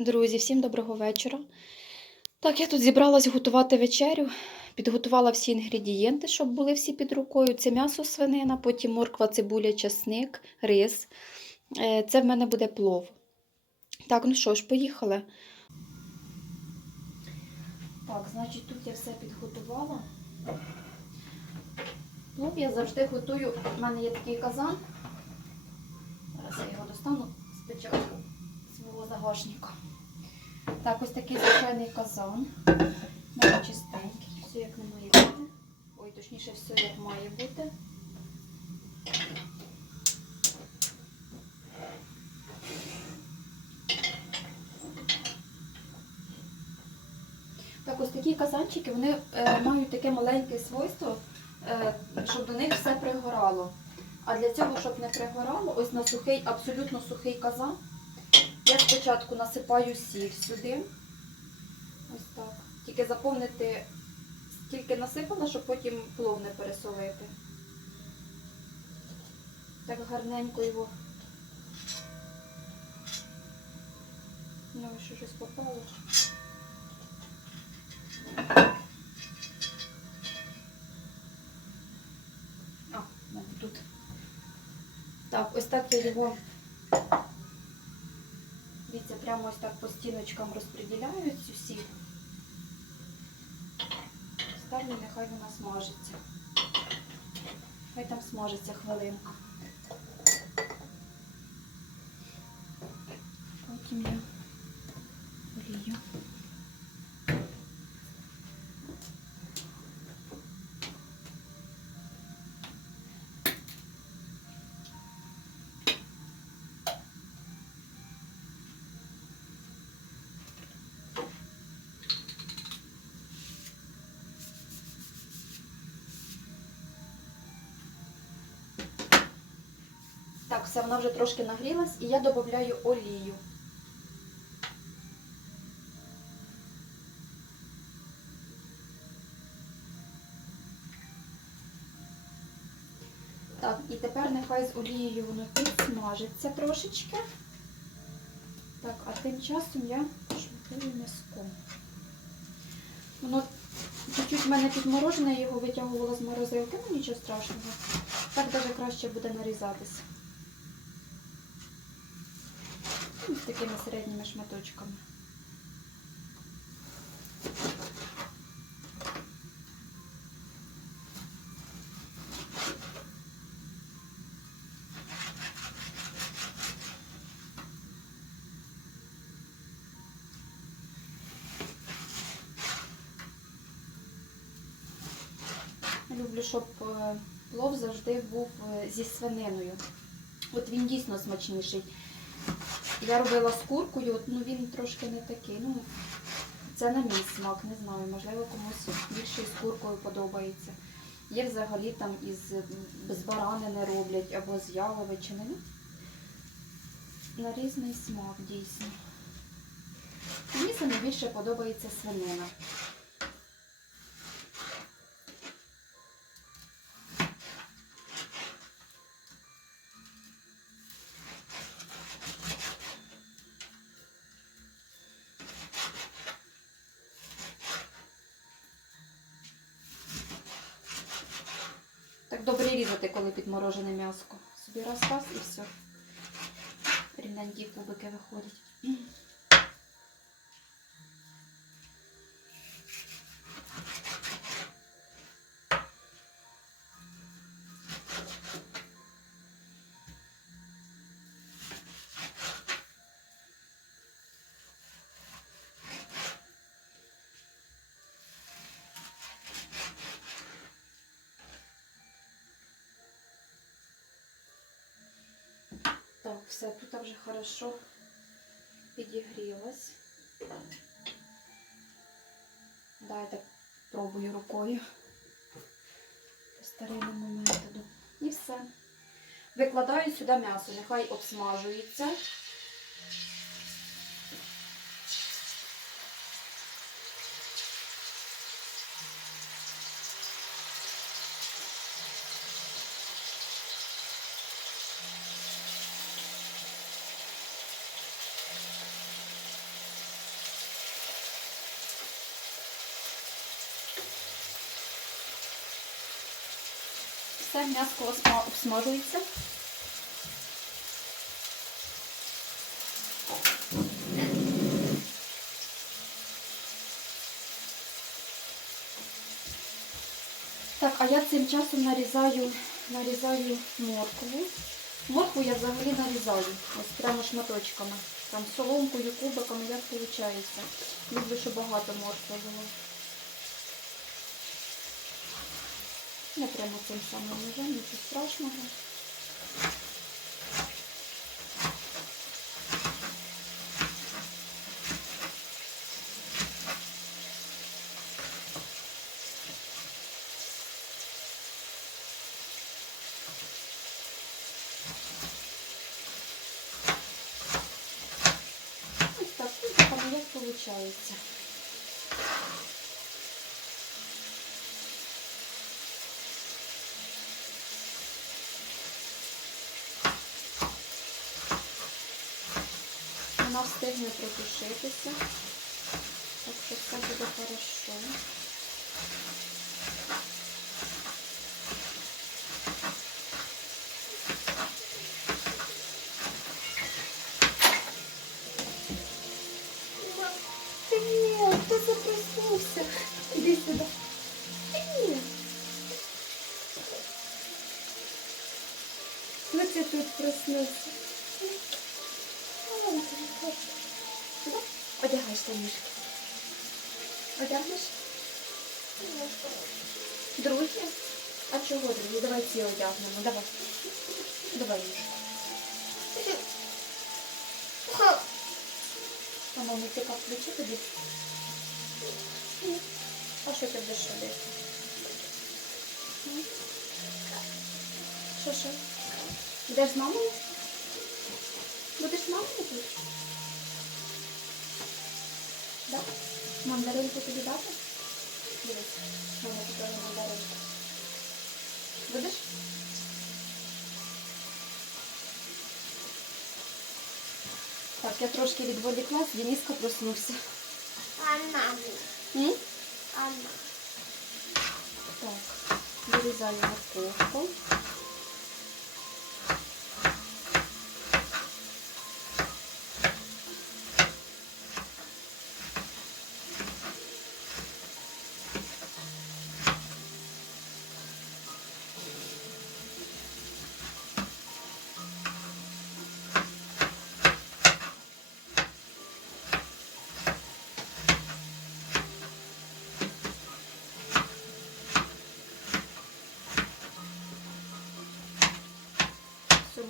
Друзі, всім доброго вечора. Так, я тут зібралась готувати вечерю. Підготувала всі інгредієнти, щоб були всі під рукою. Це м'ясо свинина, потім морква, цибуля, часник, рис. Е, Це в мене буде плов. Так, ну що ж, поїхали. Так, значить, тут я все підготувала. Плов я завжди готую. У мене є такий казан. Зараз я його достану спочатку свого. Так, ось такий звичайний казан. Має чистенький, все як не має бути. Ой, точніше, все як має бути. Так, ось такі казанчики, вони е, мають таке маленьке свойство, е, щоб до них все пригорало. А для цього, щоб не пригорало, ось на сухий, абсолютно сухий казан, я спочатку насипаю сіль сюди. Ось так. Тільки заповнити стільки насипала, щоб потім плов не пересолити. Так гарненько його. Ну, що щось попало. А, тут. Так, ось так я його прямо ось так по стіночкам розподіляю ці всі. Ставлю, нехай вона смажиться. Хай там смажиться хвилинку. Потім я олію. Так, все, вона вже трошки нагрілась і я додаю олію. Так, і тепер нехай з олією воно підсмажиться трошечки. Так, а тим часом я шматую м'язко. Воно чуть-чуть в мене підморожене, я його витягувала з морозилки, ну нічого страшного. Так навіть краще буде нарізатися. Ось такими середніми шматочками. Люблю, щоб е, плов завжди був е, зі свининою. От він дійсно смачніший. Я робила з куркою, ну він трошки не такий. Ну, це на мій смак, не знаю, можливо, комусь більше з куркою подобається. Є взагалі там із з баранини роблять або з яловичини. Ну, на різний смак дійсно. Мені саме більше подобається свинина. Так добре підморожене м'яско. Собі раз раз і все. Рівненькі кубики виходять. Так, все, тут вже хорошо підігрілось. Дайте пробую рукою по старинному методу. І все. Викладаю сюди м'ясо, нехай обсмажується. Все, м'ясо обсмажується. Так, а я цим часом нарізаю, нарізаю моркву. Моркву я взагалі нарізаю, ось прямо шматочками. Там соломкою, кубиками, як виходить. Люблю, щоб багато моркви було. Не прямо цим самим ножем, нічого страшного. Ось так, як виходить. Вона встигне протушитися. Так що все буде хорошо. Привіт, хто це проснувся? Іди сюди. Привіт. Хто це тут проснувся? Сюди? Одягай штанішки. Одягнеш? Другі? А чого другі? Давай ці одягнемо. Давай. Давай Юшка. А мама, ти як включи тобі? А що ти будеш робити? Що, що? Будеш з мамою? Будеш з мамою тут? Да? Мандаринку тобі дати? Дивись, мама купила мандаринку. Будеш? Так, я трошки відволіклась, Дениска проснувся. Анна. М? Анна. Так, вирізаю морковку.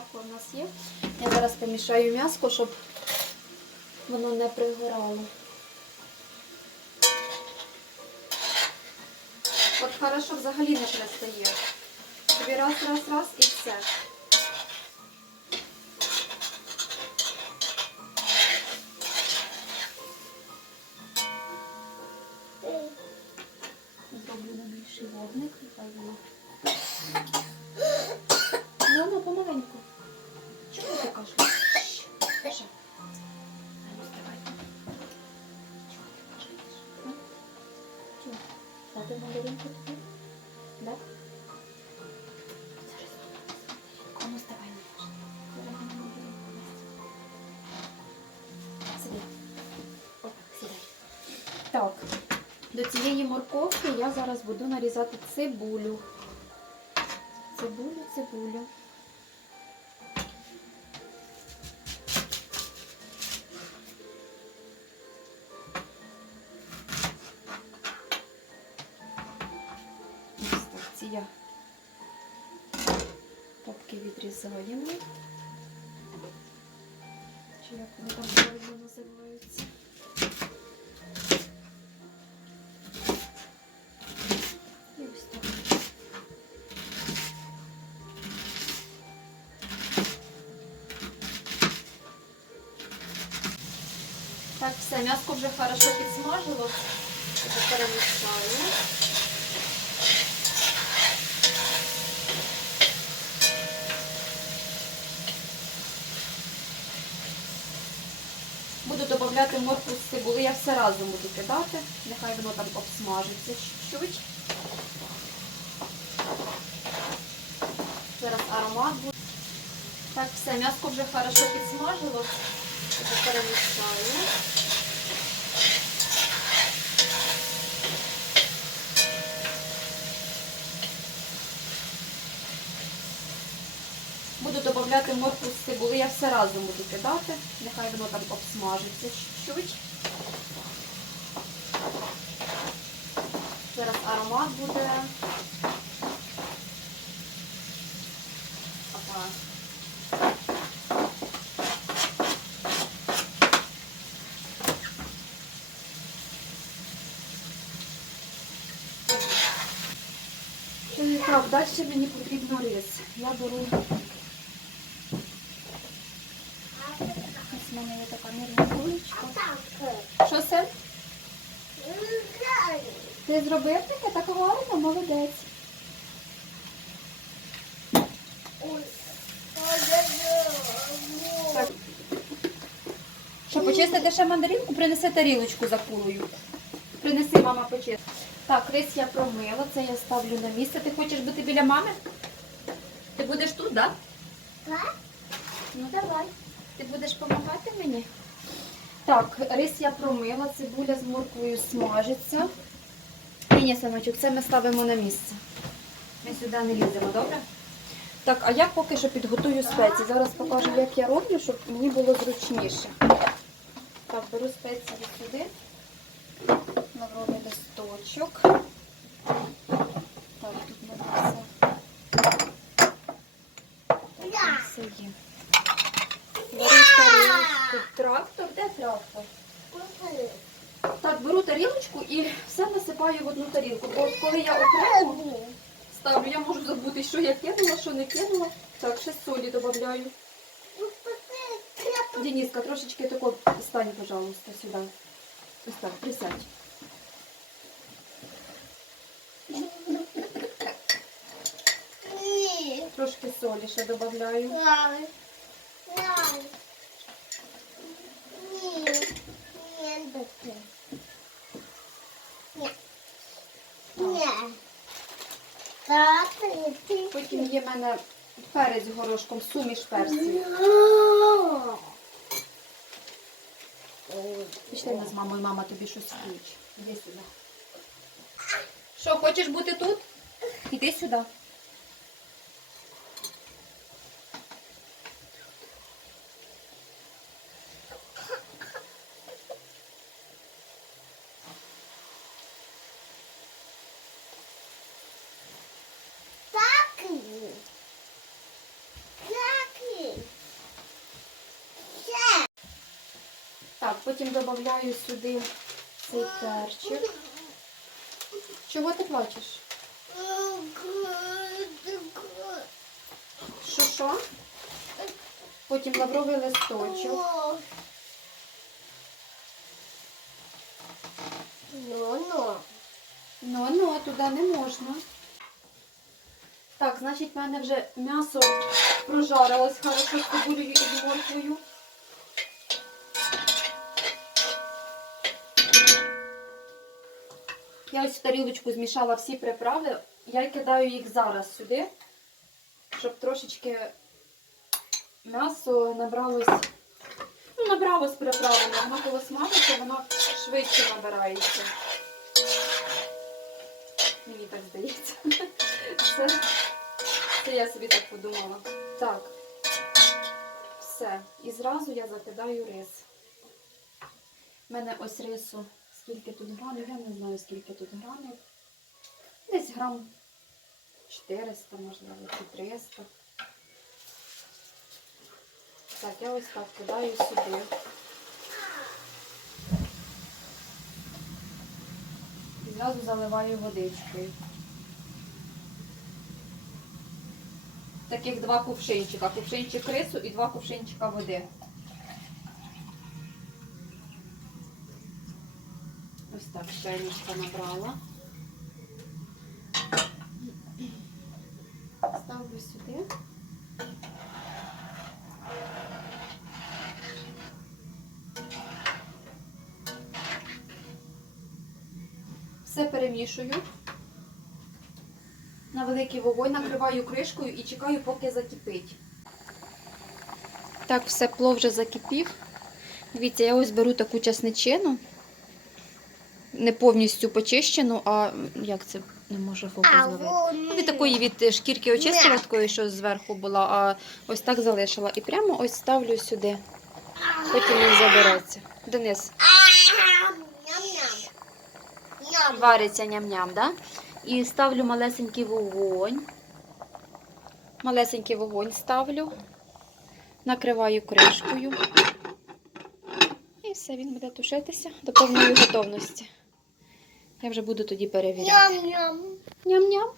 Морква в нас є. Я зараз помішаю м'яско, щоб воно не пригорало. От хорошо взагалі не пристає. Тобі раз, раз, раз і все. До цієї морковки я зараз буду нарізати цибулю. Цибулю, цибулю. Ось так, я попки відрізаємо. Чи як вони там правильно називаються? Так, все, м'яско вже хорошо підсмажило. Перемішаю. Буду додати моркву з цибули. Я все разом буду кидати. Нехай воно там обсмажиться чуть-чуть. Зараз аромат буде. Так, все, м'яско вже хорошо підсмажило. Перемішаю. Буду додати моркву з цибули. Я все разом буду кидати. Нехай воно там обсмажиться чуть-чуть. Зараз аромат буде. Ага. Е, Так, далі мені потрібно рис. Я беру. Ось в мене є така мірна кулечка. Що це? Ти зробив таке так гарно, молодець. Так. Що, почистити ще мандаринку, принеси тарілочку за кулою. Принеси, мама почисти. Так, рис я промила, це я ставлю на місце. Ти хочеш бути біля мами? Ти будеш тут, так? Да? Ну давай. Ти будеш допомагати мені? Так, рис я промила, цибуля з морквою смажиться. Ні, ні, це ми ставимо на місце. Ми сюди не ліземо, добре? Так, а я поки що підготую спеції. Зараз покажу, як я роблю, щоб мені було зручніше. Так, беру спеції сюди. Лавровий листочок. Так, тут мене все. Так, все є. Беру тарілочку. Трактор? Так, беру тарілочку і все насипаю в одну тарілку. Бо коли я окремо ставлю, я можу забути, що я кинула, що не кинула. Так, ще солі додаю. Дениска, трошечки тако стань, пожалуйста, сюди. Ось так, присядь. Трошки солі ще додаю. Потім є в мене перець з горошком, суміш перців. Пішли ми з мамою, мама тобі щось включить. Іди сюди. Що, хочеш бути тут? Іди сюди. Так, потім додаю сюди цей перчик. Чого ти плачеш? Що що? Потім лавровий листочок. Ну-ну. Ну, ну, туди не можна. Так, значить, в мене вже м'ясо прожарилось хорошо з цибулею і морквою. Я ось в тарілочку змішала всі приправи. Я кидаю їх зараз сюди, щоб трошечки м'ясо набралось. Ну, набралось приправами. Воно коли смажиться, воно швидше набирається. Мені так здається. Це, це я собі так подумала. Так. Все. І зразу я закидаю рис. У мене ось рису. Скільки тут грамів? Я не знаю, скільки тут грамів. Десь грам 400, можливо, чи 300. Так, я ось так кидаю сюди. І зразу заливаю водичкою. Таких два кувшинчика. Кувшинчик рису і два кувшинчика води. Чайничка набрала. Ставлю сюди. Все перемішую. На великий вогонь, накриваю кришкою і чекаю, поки закипить. Так, все, плов вже закипів. Дивіться, я ось беру таку часничину. Не повністю почищену, а як це не може фокус зловити? Ну, від такої від шкірки очистила, такої, що зверху була, а ось так залишила. І прямо ось ставлю сюди. Потім він забереться. Денис, вариться ням-ням, да? І ставлю малесенький вогонь. Малесенький вогонь ставлю. Накриваю кришкою. І все, він буде тушитися до повної готовності. Я вже буду тоді перевіряти. Ням-ням. Ням-ням.